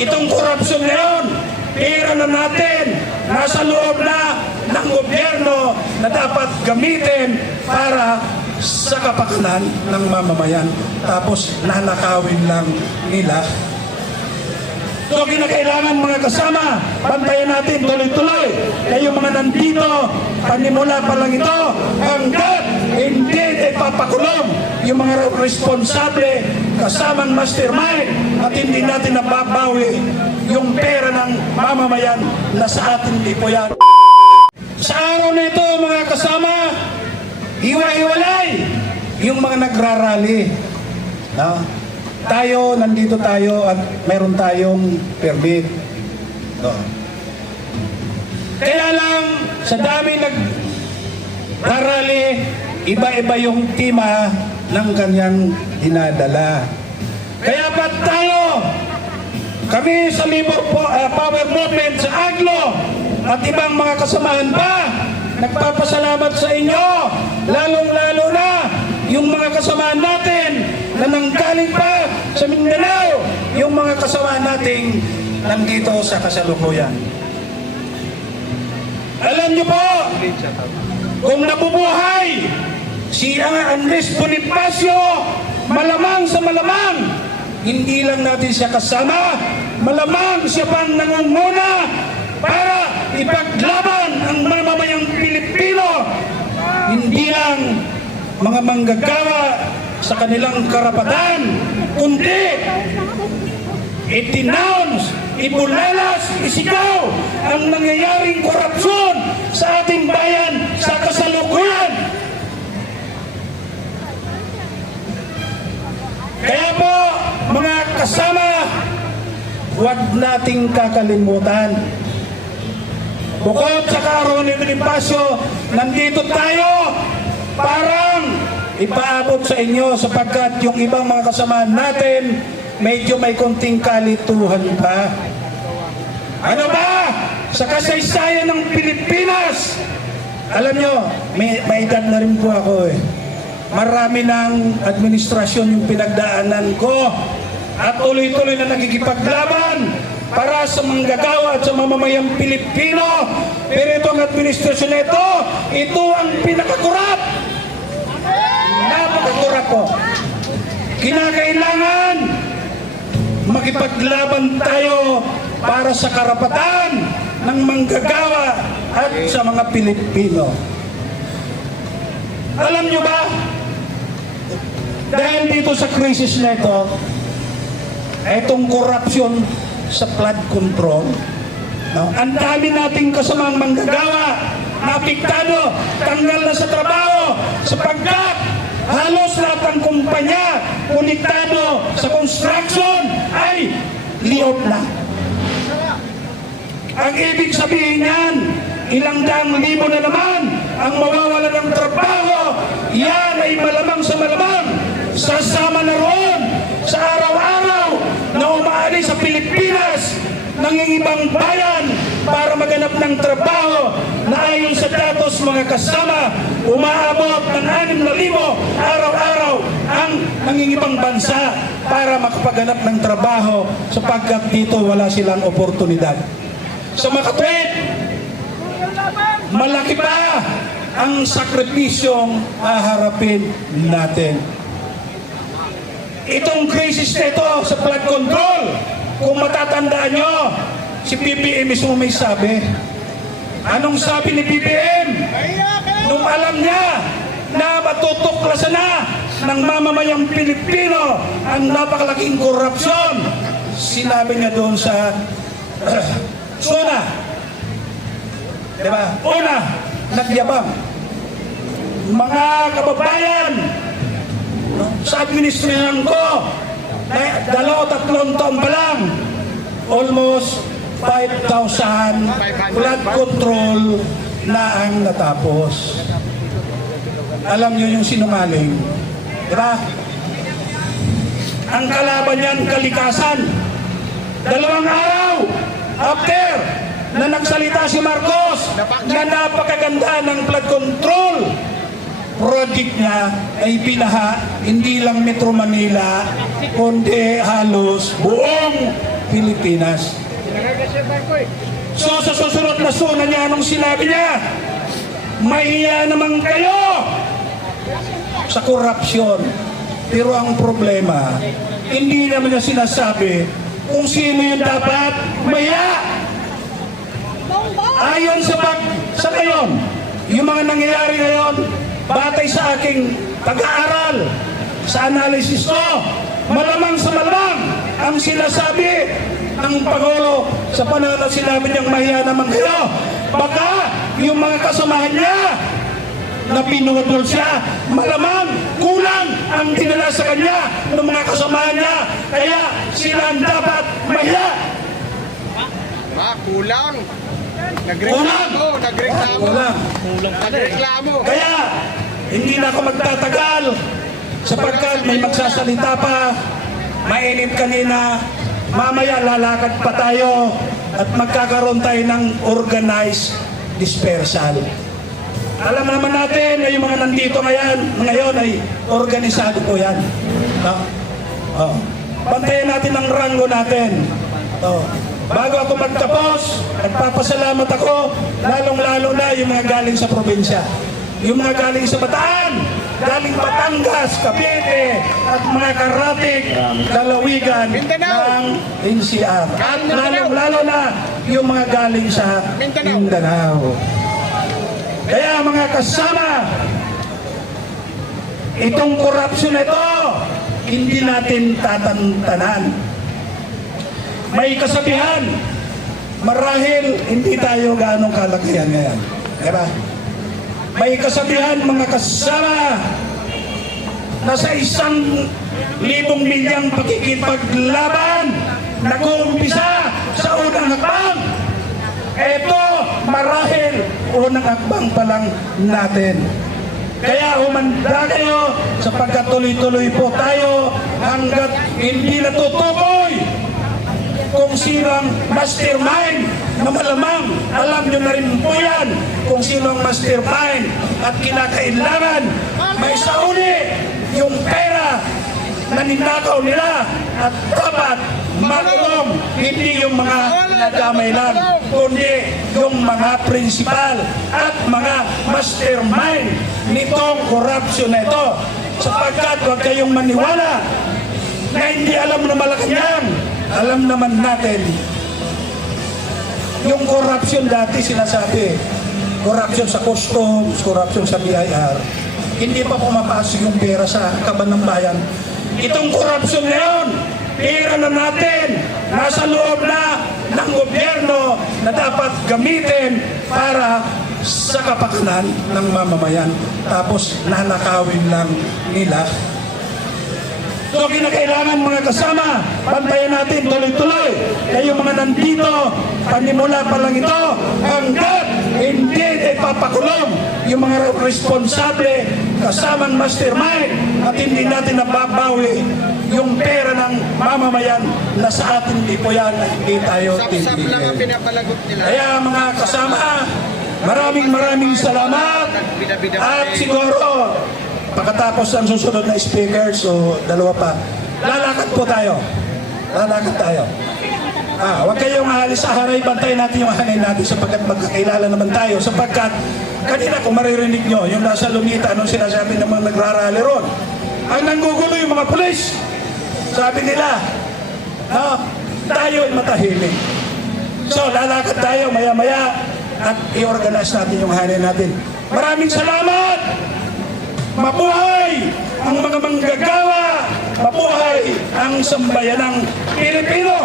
Itong korupsyon ngayon, pera na natin, nasa loob na ng gobyerno na dapat gamitin para sa kapakanan ng mamamayan. Tapos nanakawin lang nila. So kinakailangan mga kasama, bantayan natin tuloy-tuloy. Kayo mga nandito, panimula pa lang ito, hanggat hindi ipapakulong yung mga responsable kasamang mastermind at hindi natin nababawi yung pera ng mamamayan na sa atin di po yan. Sa araw na ito mga kasama, hiwa-hiwalay yung mga nagrarally. Tayo, nandito tayo at mayroon tayong permit. Kaya lang, sa dami nagrarally, iba-iba yung tema ng kanyang dinadala. Kaya ba't tayo, kami sa Power Movement sa Aglo at ibang mga kasamahan pa, nagpapasalamat sa inyo, lalong-lalo na yung mga kasamahan natin na nanggaling pa sa Mindanao, yung mga kasamahan nating nandito sa kasalukuyan. Alam niyo po, kung nabubuhay si Andres Bonifacio, malamang sa malamang, hindi lang natin siya kasama, malamang siya pang nangunguna para ipaglaban ang mamamayang Pilipino, hindi lang mga manggagawa sa kanilang karapatan, kundi i-denounce, ibulalas, isigaw ang nangyayaring korupsyon sa ating bayan sa kasalukuyan. Kaya po, mga kasama, huwag nating kakalimutan. Bukod sa karoon ni Bonifacio, nandito tayo parang ipaabot sa inyo sapagkat yung ibang mga kasamahan natin medyo may konting kalituhan pa. Ano ba? Sa kasaysayan ng Pilipinas, alam nyo, may edad na rin po ako eh. Marami ng administrasyon yung pinagdaanan ko at tuloy-tuloy na nagkikipaglaban para sa manggagawa at sa mamamayang Pilipino. Pero itong administrasyon na ito ang pinakakurap. Napakakurap po. Kinakailangan makipaglaban tayo para sa karapatan ng manggagawa at sa mga Pilipino. Alam nyo ba, dahil dito sa krisis na ito, itong korupsyon sa flood control, ang dami nating kasamang manggagawa na apektado, tanggal na sa trabaho sapagkat halos lahat ng kumpanya konektado sa construction ay liot na. Ang ibig sabihin yan, ilang daang libo na naman ang mawawala ng trabaho. Yan ay malamang sa malamang sasama na roon sa araw-araw na umaalis sa Pilipinas ng ibang bayan para maganap ng trabaho na ayon sa datos mga kasama, umaabot ng 6,000 araw-araw ang nangingibang bansa para makapaganap ng trabaho sapagkat dito wala silang oportunidad. Sa makatwid, malaki pa ang sakripisyong haharapin natin. Itong krisis na ito sa flood control, kung matatandaan nyo, si BBM mismo may sabi. Anong sabi ni BBM? Nung alam niya na matutuklasan na ng mamamayang Pilipino ang napakalaking korupsyon, sinabi niya doon sa Sona, diba? Una, nagyabang. Mga kababayan, sa administrasyon ko, 2-3 taon pa lang, almost 5,000 flood control na ang natapos. Alam nyo yung sinungaling, diba? Ang kalaban yan, kalikasan. 2 araw after na nagsalita si Marcos na napakaganda ng flood control project niya ay binaha hindi lang Metro Manila kundi halos buong Pilipinas. So sa susunod na suna niya, anong sinabi niya? Mahiya naman kayo sa korupsyon. Pero ang problema, hindi naman niya sinasabi kung sino yung dapat mahiya. Ayon sa ngayon, yung mga nangyayari ngayon, batay sa aking pag-aaral, sa analysis ko, malamang sa malamang ang sinasabi ng Pangulo sa panahon na sinabi niyang mahiya naman kayo. Baka yung mga kasamahan niya na pinudol siya, malamang kulang ang dinala sa kanya ng mga kasamahan niya. Kaya sila ang dapat mahiya. Kulang. Nagreklamo. Kaya hindi na ako magtatagal sapagkat may magsasalita pa. Mainit kanina. Mamaya lalakad pa tayo at magkakaroon tayo ng organized dispersal. Alam naman natin na yung mga nandito ngayon ay organisado po yan. No? Oh. Bantayan natin ang ranggo natin. Oh. Bago ako magtapos, nagpapasalamat ako, lalong-lalo na yung mga galing sa probinsya. Yung mga galing sa Bataan, galing Batangas, Cavite, at mga karatig, lalawigan ng NCR. At lalong-lalo na yung mga galing sa Mindanao. Kaya mga kasama, itong korupsyon na ito, hindi natin tatantanan. May kasabihan, marahil hindi tayo ganong kalagayan ngayon. Diba? May kasabihan mga kasama na sa 1,000 milyang pakikipaglaban nag-uumpisa sa unang hakbang. Ito marahil unang hakbang pa lang natin. Kaya humanda kayo sapagkat tuloy-tuloy po tayo hanggat hindi natutukoy kung sino ang mastermind na malamang alam nyo na rin po yan kung sino ang mastermind at kinakailangan may sauli yung pera na ninakaw nila at dapat makulong hindi yung mga nadamay lang kundi yung mga prinsipal at mga mastermind nitong korupsyon na ito sapagkat huwag kayong maniwala na hindi alam na Malacanang. Alam naman natin, yung corruption dati sinasabi, corruption sa customs, corruption sa BIR, hindi pa pumapasok yung pera sa kaban ng bayan. Itong corruption ngayon, pera na natin, nasa loob na ng gobyerno na dapat gamitin para sa kapakanan ng mamamayan. Tapos nanakawin lang nila. So kinakailangan mga kasama, bantayan natin tuloy-tuloy. Kaya yung mga nandito, panimula pa lang ito, hanggat hindi ipapakulong yung mga responsable, kasamang mastermind, at hindi natin nababawi yung pera ng mamamayan na sa atin di po yan, hindi tayo Sap-sap lang ang titigil. pinapalagot nila. Kaya mga kasama, maraming salamat at siguro pagkatapos ng susunod na speaker, so dalawa pa, lalakad po tayo. Lalakad tayo. Huwag kayong ahalis sa haray, bantayan natin yung hanay natin sapagkat magkakilala naman tayo. Sapagkat kanina kung maririnig nyo, yung nasa Lumita, anong sinasabi ng mga nagrarally ron, ang nanggugulo yung mga pulis. Sabi nila, tayo ay matahimik. So lalakad tayo maya-maya at i-organize natin yung hanay natin. Maraming salamat! Mabuhay ang mga manggagawa! Mabuhay ang sambayanang Pilipino!